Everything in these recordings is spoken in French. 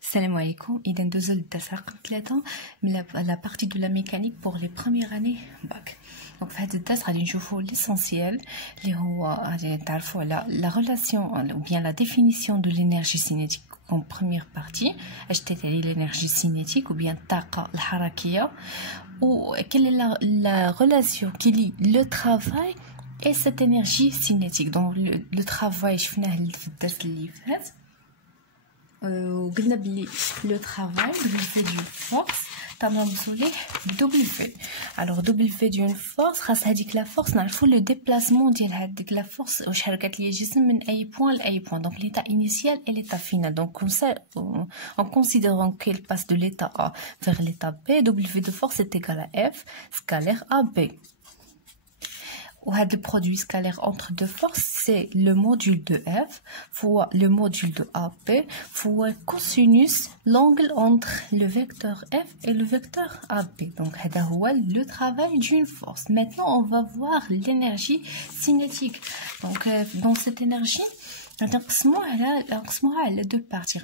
Salam alaikum. إذا ندوزو للدرس رقم 3 من la partie de la mécanique pour les premières années bac. Donc في هذا الدرس غادي نشوفوا l'essentiel اللي هو غادي نتعرفوا على la relation ou bien la définition de l'énergie cinétique en première partie. اش تعني l'énergie cinétique ou bien الطاقة الحركية ou quelle est la relation qui lie le travail et cette énergie cinétique. Donc le travail شفناه في الدرس اللي فات. وقلنا بلي لو travail fait du force تنوصلوا ليه W. alors W d'une force خاص هذيك لا فورس نعرفوا لو ديبلاسمون ديال هذيك لا فورس واش حركت ليا الجسم من اي بوين لاي بوين. donc l'état initial et l'état final. donc en considérant qu'elle passe de l'état A vers l'état B, W de force est égal à F scalaire AB. Le produit scalaire entre deux forces, c'est le module de F fois le module de AP fois cosinus l'angle entre le vecteur F et le vecteur AB. Donc, c'est le travail d'une force. Maintenant, on va voir l'énergie cinétique. Donc, dans cette énergie, on a deux parties.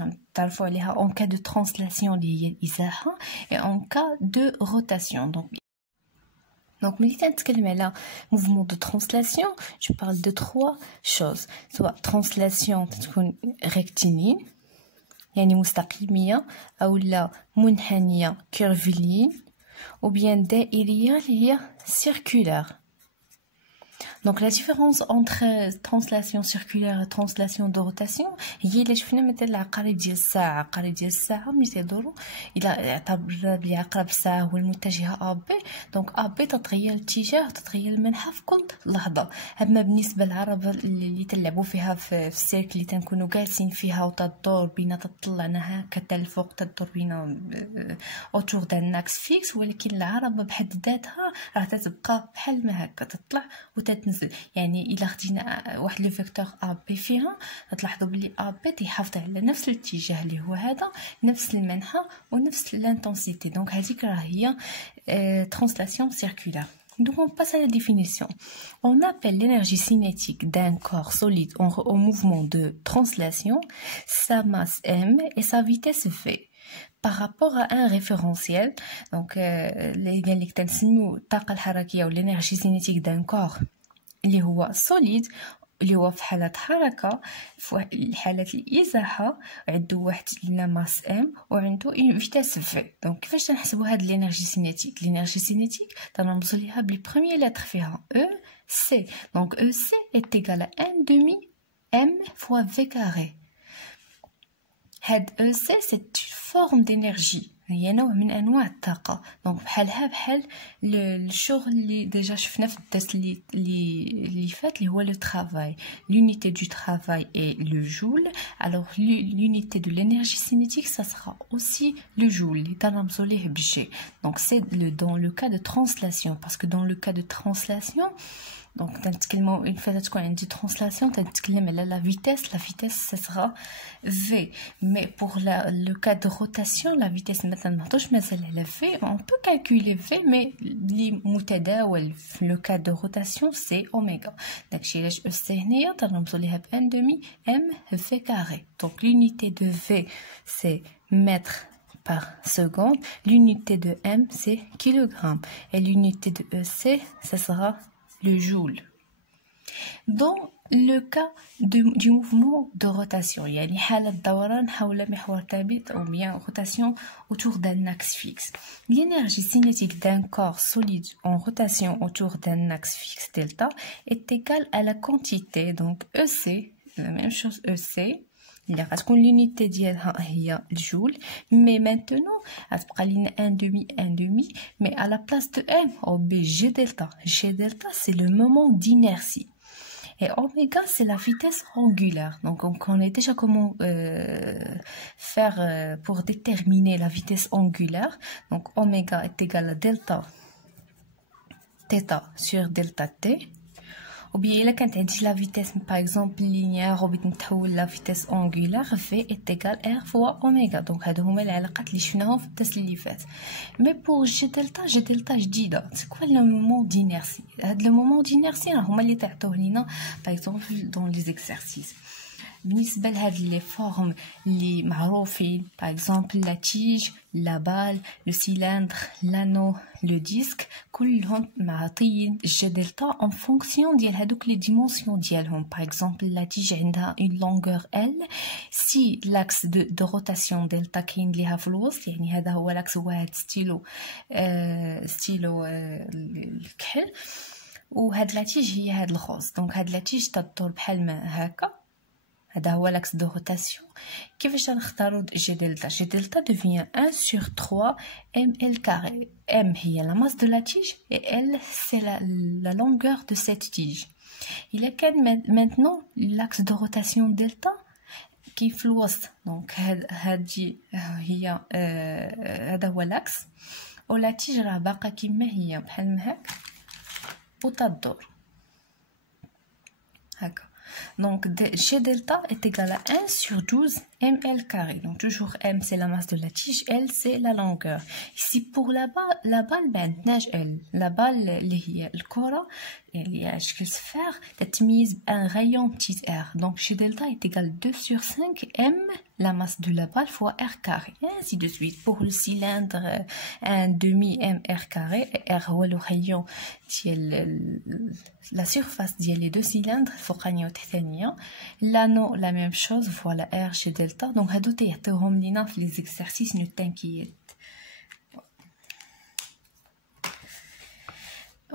En cas de translation, et en cas de rotation. Donc, le mouvement de translation, je parle de trois choses. Soit translation rectiligne, يعني مستقيمية أو لا منحنية curviligne, ou bien دائرية اللي هي circulaire. Donc la différence entre translation circulaire et translation de rotation هي اللي شفنا مثلا العقارب ديال الساعة. عقارب ديال الساعة ملي تيدوروا إلى اعتبر بلي عقرب الساعة هو المتجهة أ بي، دونك أ بي تتغير الاتجاه تتغير المنحى في كل لحظة. أما بالنسبة للعربة اللي تلعبوا فيها في السيرك اللي تنكونوا جالسين فيها وتدور بينا تطلعنا هكا حتى الفوق تدور بينا اوتور دان ناكس فيكس، ولكن العربة بحد ذاتها راه تتبقى بحال ما هكا تطلع وتتنزل. يعني إلا خدينا واحد لو فيكتور أ بي فيها تلاحظوا بلي أ بي تيحافظ على نفس الاتجاه اللي هو هذا، نفس المنحى ونفس l'intensité. donc هذيك راه هي translation circulaire. Donc on passe à la définition. On appelle l'énergie cinétique d'un corps solide au mouvement de translation sa masse m et sa vitesse v par rapport à un référentiel. donc اللي كنسميو الطاقة الحركية l'énergie cinétique d'un corps اللي هو solide اللي هو في حالة حركة في حالة الإزاحة عنده واحد لا ماس ام وعنده اون فيتاس في. دونك كيفاش تنحسبوا هاد الانرجي سينيتيك؟ الانرجي سينيتيك تنرمزوا ليها بلي بروميير لتر فيها او سي. دونك او سي est égal à 1/2 m fois v carré. هاد او سي c'est une forme d'énergie، هي نوع من انواع الطاقه. دونك بحال الشغل اللي ديجا شفنا في الدرس اللي فات اللي هو لو travail. l'unité du travail est le joule. alors l'unité de l'énergie cinétique ça sera aussi le joule اللي تنرمزوا ليه بالجي. donc c'est dans le cas de translation, parce que dans le cas de translation donc تنتكلموا une fois تكون عندي translation تنتكلم على la vitesse ça sera v. mais pour le cas de rotation la vitesse ما تنهضرش مازال على v. on peut calculer v mais اللي متداول في le cas de rotation c'est oméga. داكشي علاش اس هنايا تنرمزوا ليها ب 1/2 m v carré. donc l'unité de v c'est mètre par seconde, l'unité de m c'est kilogramme et l'unité de EC ça sera le joule. Dans le cas du mouvement de rotation, يعني حالة دوران حول محور ثابت ou bien rotation autour d'un axe fixe. L'énergie cinétique d'un corps solide en rotation autour d'un axe fixe delta est égale à la quantité, donc EC, la même chose EC. اللي غتكون l'unité ديالها هي الجول. mais maintenant غتبقى لينا 1/2 mais à la place de m on met g delta. g delta c'est le moment d'inertie et oméga c'est la vitesse angulaire. donc on connaît déjà comment faire pour déterminer la vitesse angulaire. donc oméga est égal à delta theta sur delta t. ou bien إلا كانت عندي la vitesse par exemple linéaire وبغيت نتحول la vitesse angulaire v est égal r fois oméga. donc هادو هما العلاقات اللي شفناهم في الدرس اللي فات. mais pour g delta جديدة. c'est quoi le moment d'inertie؟ هاد le moment d'inertie هما اللي تعطوه لينا par exemple dans les exercices. بالنسبة لهاد لي فورم اللي معروفين par exemple la tige, la balle, le cylindre, l'anneau, le disque كلهم معطيين G delta en fonction ديال هادوك les dimensions ديالهم. par exemple la tige عندها une longueur L si l'axe de rotation delta كاين ليها في الوسط يعني هذا هو l'axe واحد ستيلو الكحل وهاد لاتيج هي هاد الخوص. دونك هاد لاتيج تدور بحال ما هكا هذا هو l'axe de rotation. كيفاش غنختاروا جي دلتا؟ جي دلتا devient 1 sur 3 ml carré. M هي la masse de la tige et L c'est la longueur de cette tige. Il y a maintenant l'axe de rotation delta qui في الوسط. دونك هادي هي هذا هو l'axe ولا تيج راه باقا كما هي بحال ما هكا وتدور هكا. Donc G delta est égal à 1 sur 12 ml carré. Donc toujours M c'est la masse de la tige, L c'est la longueur. Ici pour la balle ben ناج L. La balle اللي هي الكرة اللي هي شكل سفاغ تتميز بان rayon petit r. Donc G delta est égal à 2 sur 5 M la masse de la balle fois r carré. Et ainsi de suite. Pour le cylindre 1 demi m r carré r هو le rayon ديال la surface ديال les deux cylindres فوقانية وتحتانية. L'anneau la même chose, voilà R chez delta. Donc هادو تيعطيوهم لينا في les exercices ne t'inquiète.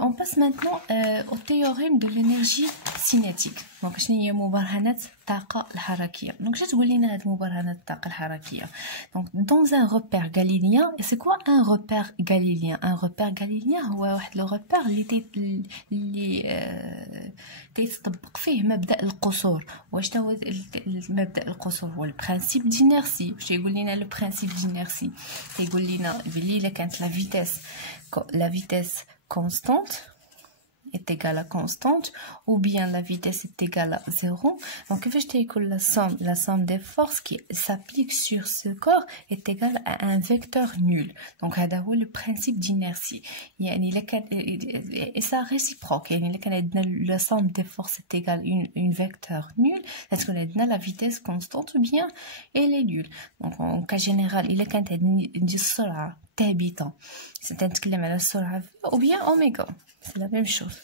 On passe maintenant au théorème de l'énergie cinétique. Donc شنو هي مبرهنات الطاقة الحركية؟ Donc je تقول لنا هاد مبرهنات الطاقة الحركية. Donc dans un repère galiléen, et c'est quoi un repère galiléen? Un repère galiléen هو واحد لو repère اللي تيطبق فيه مبدأ القصور. واش هو مبدأ القصور؟ هو البرانسيب دينيرسي. واش يقول لنا لو برانسيب دينيرسي؟ تيقول لنا بلي الا كانت la vitesse constante est égale à constante ou bien la vitesse est égale à 0. Donc la somme des forces qui s'applique sur ce corps est égale à un vecteur nul. Donc هذا هو le principe d'inertie. يعني et ça réciproque. يعني la somme des forces est égale à une vecteur nul. Est-ce qu'on a la vitesse constante ou bien elle est nulle. Donc en cas général il كانت عندي السرعة ثابتة سنتكلم على السرعة ou bien oméga. C'est la même chose.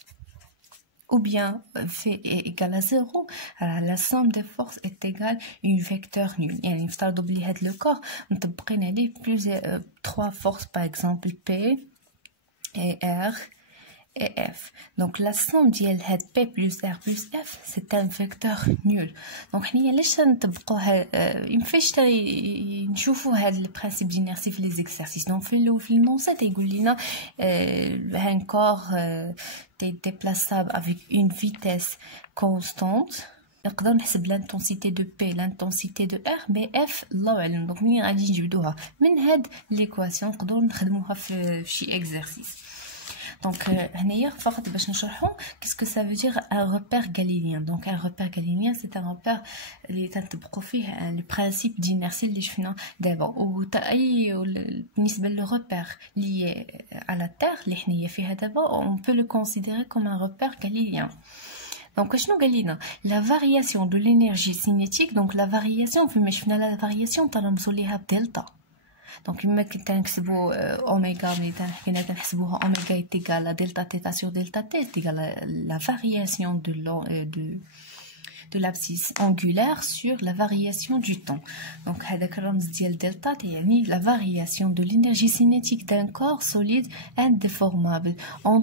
Ou bien V est égal à 0, alors la somme des forces est égale à une vecteur nul. يعني نفترضوا بلي هاد لو كور مطبقين عليه plusieurs 3 forces par exemple P et R et F. Donc la somme ديال هاد P plus R plus F c'est un vecteur nul. Donc حنايا علاش نطبقوها يمفاش نشوفوا هاد البرانسيب دينيرسي في لي زيكسيرسيس. دونك في المونسا تيقول لنا un corps déplaçable avec une vitesse constante. نقدر نحسب l'intensité de P, l'intensité de R, BF الله أعلم. دونك منين غادي نجبدوها من هاد ليكواسيون نقدروا نخدموها في شي اكزرسيس. Donc هنايا فقط باش نشرحوا qu'est-ce que ça veut dire un repère galiléen. Donc un repère galiléen c'est un repère اللي تنطبقوا فيه le principe d'inertie اللي شفنا دابا. وأي بالنسبه لو repère lié à la terre اللي حنايا فيها دابا on peut le considérer comme un repère galilien. Donc شنو قال لنا la variation de l'énergie cinétique. Donc la variation فيما شفنا la variation تنرمزوا ليها بدلتا. Donc كما كنت نكتبوا اوميغا ملي حكينا كنحسبوها اوميغا est égal à delta θ sur delta t est égal à la variation de l'abscisse angulaire sur la variation du temps. Donc هذاك الرمز ديال دلتا يعني la variation de l'énergie cinétique d'un corps solide indéformable en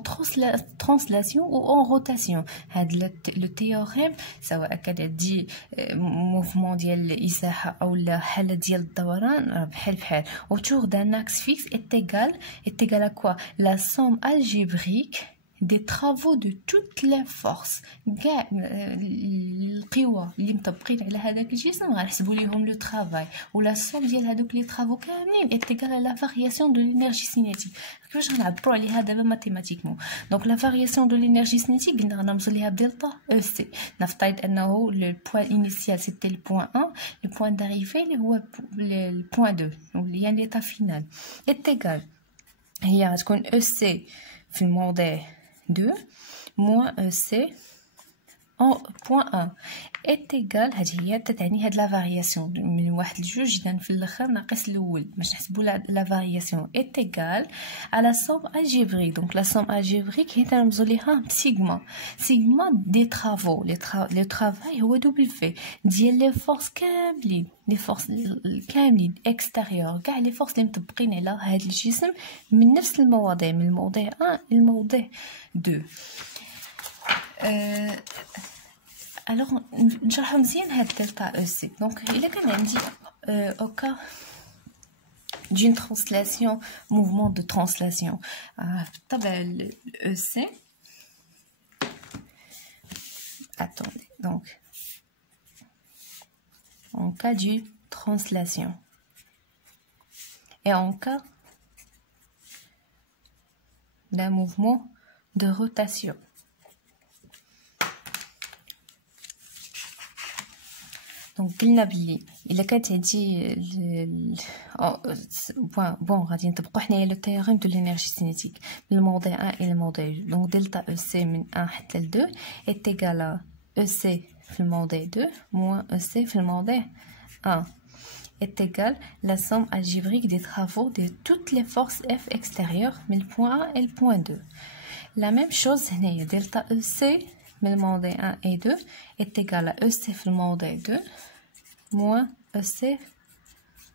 translation ou en rotation. هذا le théorème سواء كان دي mouvement ديال الازاحه او لا حاله ديال الدوران بحال autour d'un axe fixe est égal à quoi? La somme algébrique des travaux de toutes les forces. كاع القوى اللي مطبقين على هذاك الجسم غنحسبوا ليهم لو طرافاي ولا السوم ديال هذوك لي طرافو كاملين est égal à la variation de l'énergie cinétique. كيفاش غنعبروا عليها دابا ماتيماتيكمون؟ دونك لا فارياسيون دو لينيرجي سينيتيك قلنا غنرمزوا ليها بدلتا او سي. نفترض انه لو بوين انيسيال سيتي لو بوين 1 لو بوين داريفي اللي هو لو بوين 2 يعني ليطا فينال est égal هي غتكون او سي في الموضع 2 moins EC point 1 est égal هذه هي تعني هاد لا فارياسيون من واحد لجوج إذا في الآخر ناقص الأول باش نحسبوا لا فارياسيون est égal à la somme algébrique. Donc la somme algébrique هي تنرمزوا ليها بسيغما دي travaux. le travail هو W ديال لي فورس كاملين لي فورس كاملين اكستيريور كاع لي فورس اللي مطبقين على هاد الجسم من نفس المواضيع من الموضوع 1 للموضوع 2. alors نشرحو مزيان هاد دلتا او سي. دونك الا كان عندي au cas d'une translation mouvement de translation بالطبع le EC attendez donc en cas d'une translation et en cas d'un mouvement de rotation. دونك قلنا بلي الا كانت عندي بون غادي نطبقوا حنايا لو تيوريم دو لينيرجي سينيتيك من الموضوع 1 الى الموضوع 2. دونك دلتا او سي من 1 حتى ل 2 est égal à او سي في الموضوع 2 moins او سي في الموضوع 1 est égal la somme algébrique des travaux de toutes les forces F extérieures من le point 1 et le point 2. La même chose هنايا دلتا او سي من الموضوع 1 et 2 est égal à EC في الموضوع 2 moins EC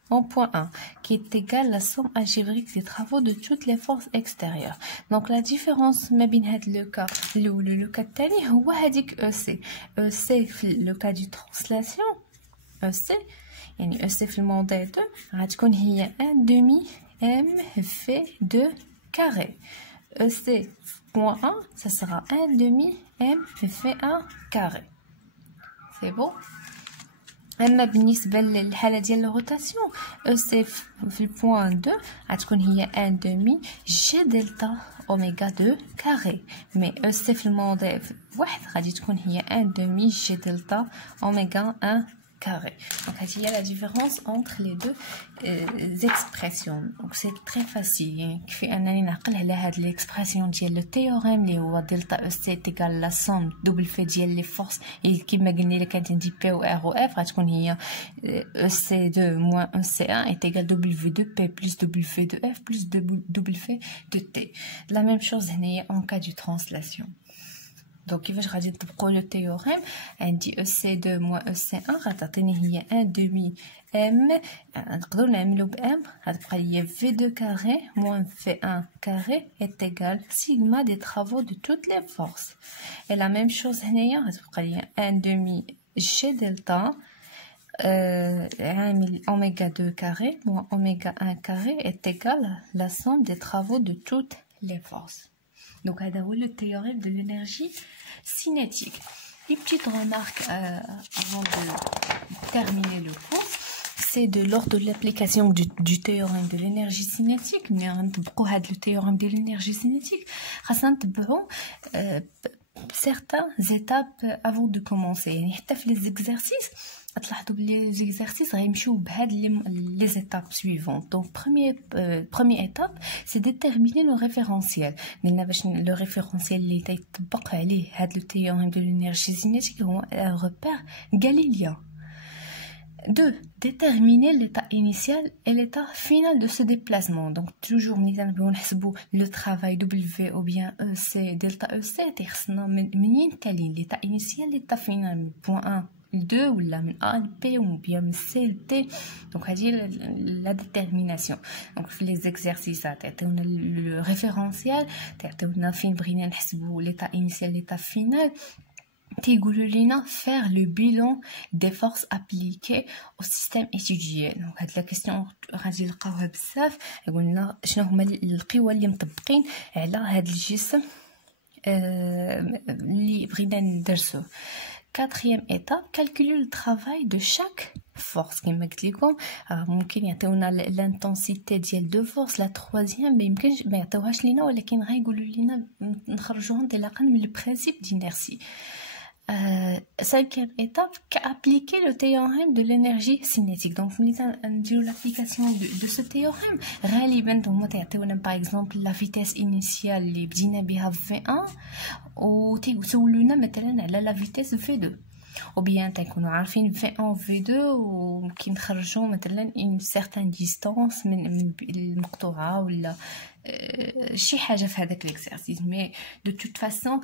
en point 1 qui est égal à la somme algébrique des travaux de toutes les forces extérieures. Donc la différence ما بين هاد لو كا الاول ولو كا الثاني هو هذيك EC. EC في لو كا دو ترانسلاسيون EC يعني EC في الموضوع 2 غتكون هي 1 demi m v 2 carré. EC point 1 ça sera 1 demi m v1 carré. C'est bon. اما بالنسبه للحاله ديال الروتاسيون او سي في البوان 2 غتكون هي 1 دومي جي دلتا اوميغا 2 كاري مي او سي في الموضوع واحد غادي تكون هي 1 دومي جي دلتا اوميغا 1 carré. Donc il y a la différence entre les deux expressions. Donc c'est très facile. كيفي انني نعقل على هاد l'expression ديال le théorème اللي هو دلتا او سي égal la somme double fait ديال لي فورس اللي كيما قلنا الا كانت عندي بي و ار و اف غتكون هي او سي 2 moins او سي 1 est égal w 2 p plus w fait de f plus w fait de t. La même chose هنايا en cas de translation. Donc كيفاش غادي نطبقوا لو تيوريم عندي EC2 moins EC1 غتعطيني هي 1 demi m نقدروا نعملوا ب m غتبقى هي v2 carré moins v1 carré est égal sigma des travaux de toutes les forces. Et la même chose هنايا غتبقى لي 1 demi g delta عامل oméga 2 carré moins oméga 1 carré est égal à la somme des travaux de toutes les forces. Donc, هذا هو le théorème de l'énergie cinétique. Une petite remarque avant de terminer le cours, c'est de l'ordre de l'application du théorème de l'énergie cinétique. Mais نطبقوا هذا le théorème de l'énergie cinétique. خاصنا نتبعوا certaines étapes avant de commencer. يعني حتى في les exercices تلاحظوا بلي les exercices غيمشيو بهاد les étapes suivantes. Donc première étape c'est déterminer le référentiel. قلنا باش le référentiel اللي تيطبق عليه هاد le théorème de l'énergie cinétique هو un repère galiléen. 2. Déterminer l'état initial et l'état final de ce déplacement. Donc toujours le travail W ou bien EC, delta EC, l'état initial, l'état final, point 1, 2 ou la A, P ou bien C, T. Donc la détermination. Donc les exercices, on a le référentiel, on a l'état initial, l'état final. تيقولوا لينا faire le bilan des forces appliquées au système étudié. Donc هاد لا كيسيون غادي نلقاوها بزاف. قلنا شنو هما القوى اللي مطبقين على هاد الجسم اللي بغينا ندرسو. Quatrième étape, calculer le travail de chaque force. كما قلت لكم ممكن يعطيونا l'intensité ديال دو فورس. لا troisième ما يمكنش ما يعطيوهاش لينا ولكن غايقولوا لينا نخرجوها انطلاقا من البرانسيب دينيرسي. cinquième étape, appliquer le théorème de l'énergie cinétique. Donc, l'application de ce théorème, par exemple, la vitesse initiale, les V1, ou la vitesse V2. ou bien تكونوا عارفين V1 V2 وكي نخرجوا مثلا une certaine distance من المقطوعة ولا شي حاجة في هذاك l'exercice mais de toute façon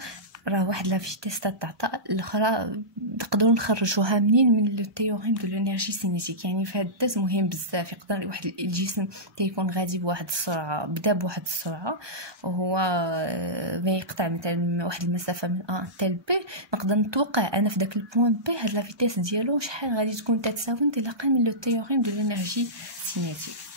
راه واحد لا فيتيس تعطى الاخرى نقدروا نخرجوها منين من لو تيوريم دو لونيرجي سينيتيك. يعني في هذا الدرس مهم بزاف. يقدر واحد الجسم تيكون غادي بواحد السرعه، بدا بواحد السرعه وهو ما يقطع مثلا واحد المسافه من ا حتى ل بي، نقدر نتوقع انا في داك البوين بي هاد لا فيتيس ديالو شحال غادي تكون تتساوي انطلاقا من لو تيوريم دو لونيرجي سينيتيك.